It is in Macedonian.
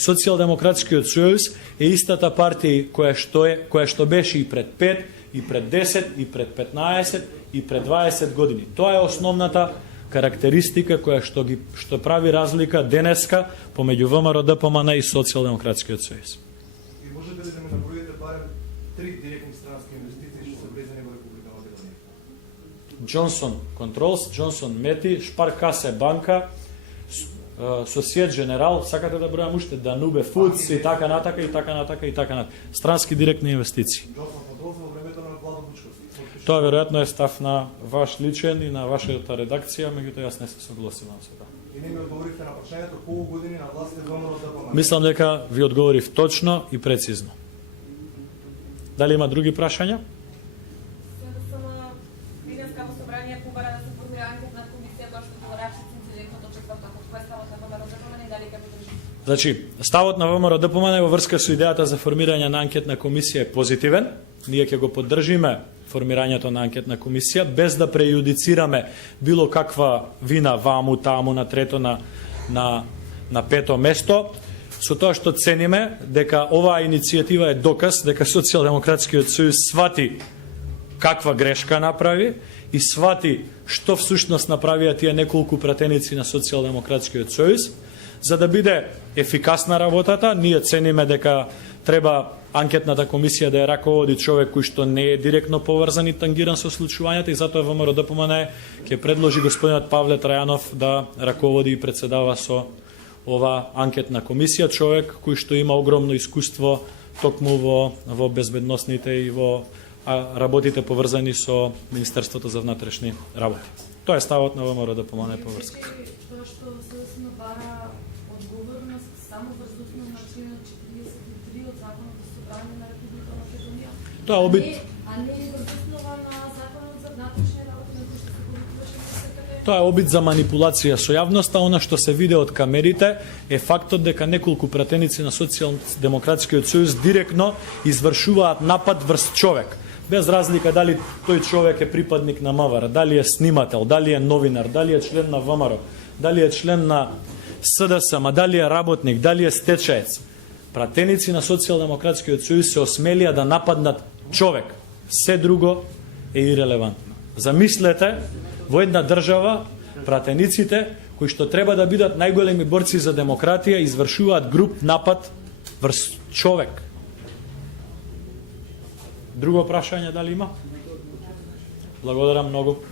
Социјалдемократскиот сојуз е истата партија која што беше и пред 5, и пред 10, и пред 15, и пред 20 години. Тоа е основната карактеристика која што прави разлика денеска помеѓу ВМРО ДПМН и Социјалдемократскиот сојуз. И можете ли да ми наброите барем 3 директни странски инвестиции што се влезени во Република Македонија? Джонсон Контролс, Джонсон Мети, Шпаркасе банка, Сосиет Женерал, сакате да бројам уште, Данубе Фудс и така натака, и така натака, и така натака. Странски директни инвестиции. Джонсон Контролс во времето на Владо Вучковски. Тоа веројатно е став на ваш личен и на вашата редакција, меѓутоа јас не се согласувам со тоа. И не ми одговоривте на прашањето колку години на власт е ВМРО ДПМН. Мислам дека ви одговорив точно и прецизно. Дали има други прашања? Значи, ставот на ВМРО ДПМН во врска со идејата за формирање на анкетна комисија е позитивен. Ние ќе го поддржиме формирањето на анкетна комисија, без да прејудицираме било каква вина ваму, таму, на трето, на пето место, со тоа што цениме дека оваа иницијатива е доказ дека Социјалдемократскиот сојуз свати каква грешка направи и свати што всушност направија тие неколку пратеници на Социјалдемократскиот сојуз. За да биде ефикасна работата, ние цениме дека треба анкетната комисија да ја раководи човек кој што не е директно поврзан и тангиран со случувањата, и затоа ВМРО ДПМН ќе предложи господинот Павле Трајанов да раководи и председава со ова анкетна комисија, човек кој што има огромно искуство токму во безбедносните и во работите поврзани со Министерството за внатрешни работи. Тоа е ставот на ВМРО ДПМН по врска. Тоа што се бара одговорност само врз основа на членот 43 од Законот за собрание на Република Македонија. Тоа е обид. А не врз основа на Законот за внатрешни работи на кој што се политикуваше СКТ. Тоа е обид за манипулација со јавноста. Она што се виде од камерите е фактот дека неколку пратеници на Социјалдемократскиот сојуз директно извршуваат напад врз човек. Без разлика дали тој човек е припадник на МВР, дали е снимател, дали е новинар, дали е член на ВМРО, дали е член на СДСМ, дали е работник, дали е стечаец. Пратеници на Социјалдемократскиот сојуз се осмелија да нападнат човек. Се друго е ирелевантно. Замислете, во една држава пратениците кои што треба да бидат најголеми борци за демократија извршуваат груб напад врз човек. Друго прашање дали има? Благодарам многу.